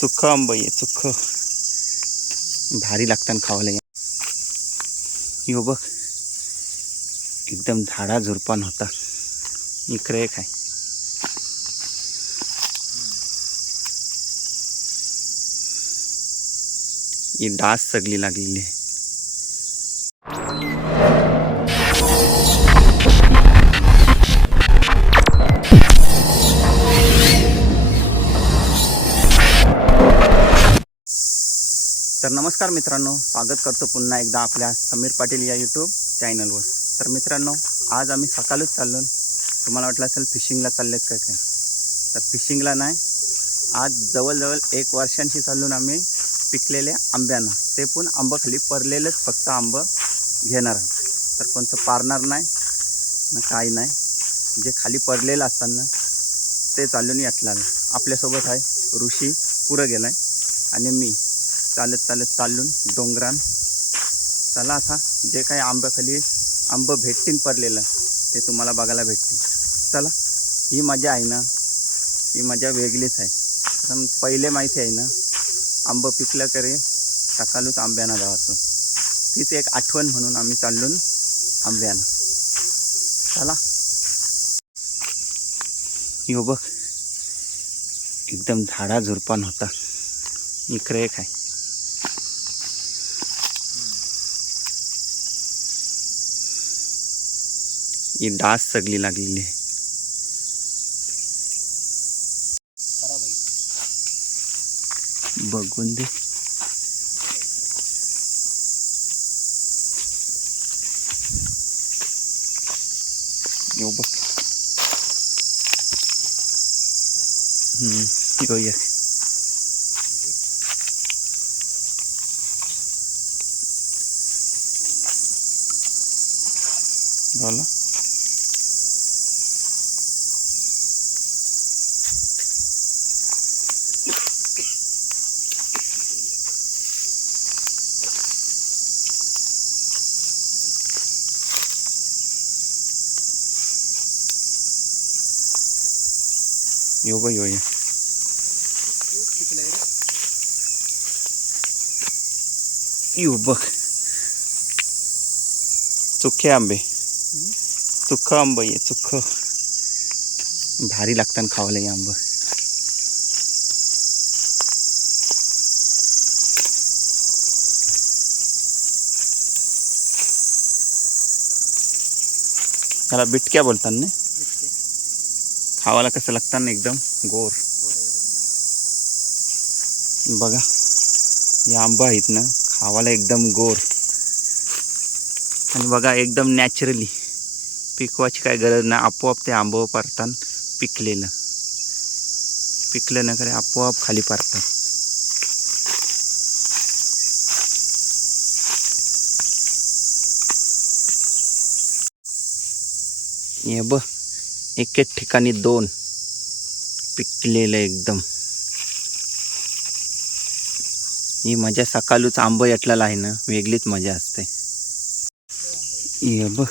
चुख आंब आहे चुख. भारी लागतात खावायला. यो बघ एकदम झाडा झुरपान होता. इकडे एक ही डास सगळी लागलेली आहे. तर नमस्कार मित्रांनो स्वागत करतो पुन्हा एकदा आपल्या समीर पाटील या यूट्यूब चॅनलवर तर मित्रांनो आज आम्ही सकाळच चाललो. तुम्हाला वाटलं असेल फिशिंगला चाललेत काय काय? तर फिशिंगला नाही. आज जवळजवळ एक वर्षांशी चालून आम्ही पिकलेल्या आंब्यांना. ते पण आंबं खाली परलेलंच फक्त आंबं घेणार आहोत. तर कोणतं पारणार नाही ना काही नाही. जे खाली पडलेलं असताना ते चालून यातला आपल्यासोबत आहे ऋषी पुरं गेलाय आणि मी. चालत चालत चालून डोंगरान. चला आता जे काही आंब्याखाली आंब भेटतील पडलेलं ते तुम्हाला बघायला भेटतील. चला ही मजा आहे ना ही मजा वेगळीच आहे. कारण पहिले माहिती आहे ना आंब पिकलं करे सकाळूच आंब्यानं जावाचं तीच एक आठवण म्हणून आम्ही चालून आंब्यानं. चला. यो बघ एकदम झाडा झुरपान होता. इकडे एक आहे. ही डास सगळी लागलेली आहे. बघून दे. यो बघ. हम्म, यो एक झालं? यो बघ यो ये यो बघ चुखे आंबे चुख आंब ये चुख भारी लागतात खावायला हे आंब. त्याला बिटक्या बोलतात ना? खावाला कसं लागतं ना एकदम? गोर बघा या आंबा आहेत ना खावायला एकदम गोर आणि बघा एकदम नॅचरली पिकवायची काय गरज नाही. आपोआप ते आंबं पारतात पिकलेलं. पिकलं ना खरे आपोआप खाली पारतात हे बघ. एक एक ठिकाणी दोन पिकलेलं एकदम. ही मजा सकाळूच आंब याटलेला आहे ना वेगळीच मजा असते. बघ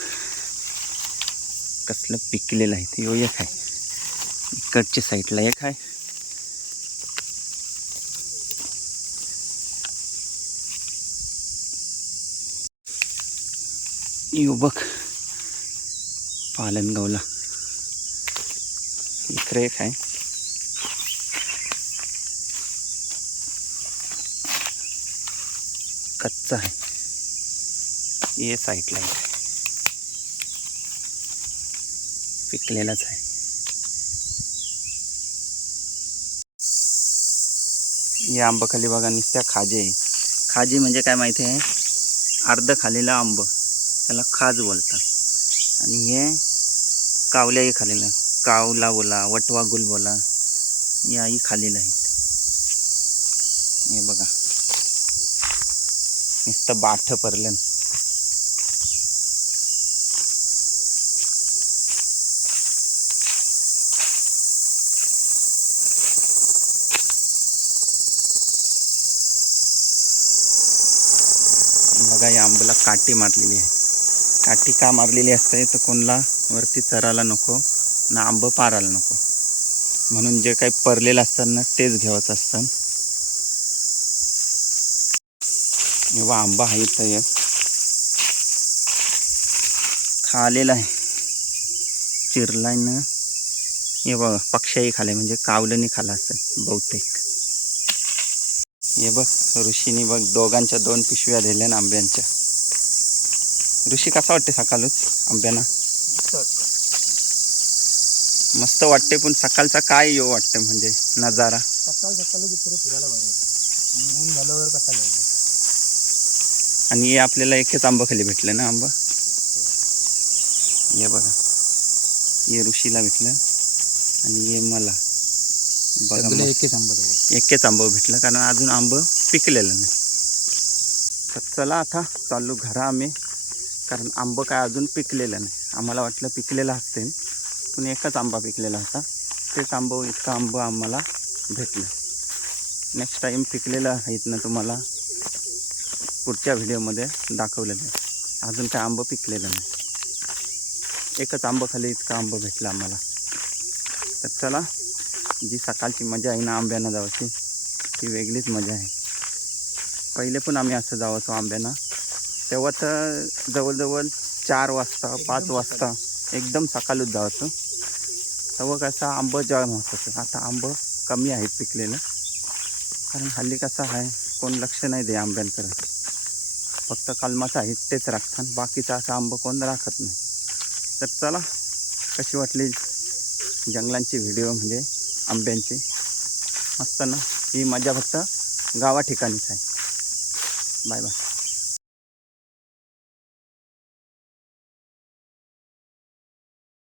कसलं पिकलेलं आहे ते. एक आहे. इकडच्या साईडला एक आहे. यो बघ. पालनगावला. इकडे एक आहे. कच्चा आहे. ये साईडला आहे पिकलेलाच आहे. या आंबाखाली बघा नुसत्या खाजे आहे खाजी म्हणजे काय माहिती आहे? अर्ध खालेलं आंब. त्याला खाज बोलतात. आणि हे कावल्याही खालेलं कावला बोला वटवा गुल बोला याही खालील आहेत हे बघा. नुसतं बाठ परलं बघा या आंब्याला काठी मारलेली आहे. काठी का मारलेली असते? तर कोणला? वरती चरायला नको. ना आंब पारायला नको. म्हणून जे काही परलेलं असतात ना तेच घ्यावंच असतं. एवढा आंबा आहे इथं एक. खालेला आहे. चिरलाय ना. हे बघ पक्ष्याही खाले म्हणजे कावलंनी खाला असेल बहुतेक. हे बघ ऋषीनी बघ दोघांच्या दोन पिशव्या दिल्या ना आंब्यांच्या. ऋषी कसा वाटते सकाळच आंब्याना? मस्त वाटते पण सकाळचा काय येऊ वाटते म्हणजे नजारा? सकाळ फिरायला. ऊन झाल्यावर कसा आणि हे आपल्याला एकच आंबा खाली भेटलं ना आंबा? हे बघा. हे ऋषीला भेटलं आणि हे मला. बघा. एकच आंबा एकच आंबं भेटलं कारण अजून आंबं पिकलेलं नाही. तर चला आता चालू घरा आम्ही. कारण आंबं काय अजून पिकलेलं नाही. आम्हाला वाटलं पिकलेलं असते पण एकच आंबा पिकलेला होता. तेच आंबं इतका आंबा आम्हाला भेटलं. नेक्स्ट टाईम पिकलेला इथनं तुम्हाला पुढच्या व्हिडिओमध्ये दाखवलेलं आहे. अजून काय आंबं पिकलेलं नाही. एकच आंबं खाली इतकं आंबं आम्हाला. तर चला जी सकाळची मजा आहे ना आंब्यानं जावाची ती वेगळीच मजा आहे. पहिले पण आम्ही असं जावायचो आंब्यानं. तेव्हा तर जवळजवळ चार वाजता पाच वाजता एकदम सकाळच जायचं तेव्हा कसं आंबं जाम होतं आता आंबं कमी आहेत पिकलेलं. कारण हल्ली कसं आहे कोण लक्ष नाही दे आंब्यांकडं. फक्त कलमाचं आहे तेच राखतात. बाकीचा असा आंबं कोण राखत नाही. तर चला कशी वाटली जंगलांची व्हिडिओ म्हणजे आंब्यांची? मस्त ना? ही मजा फक्त गावा ठिकाणीच आहे. Bye bye.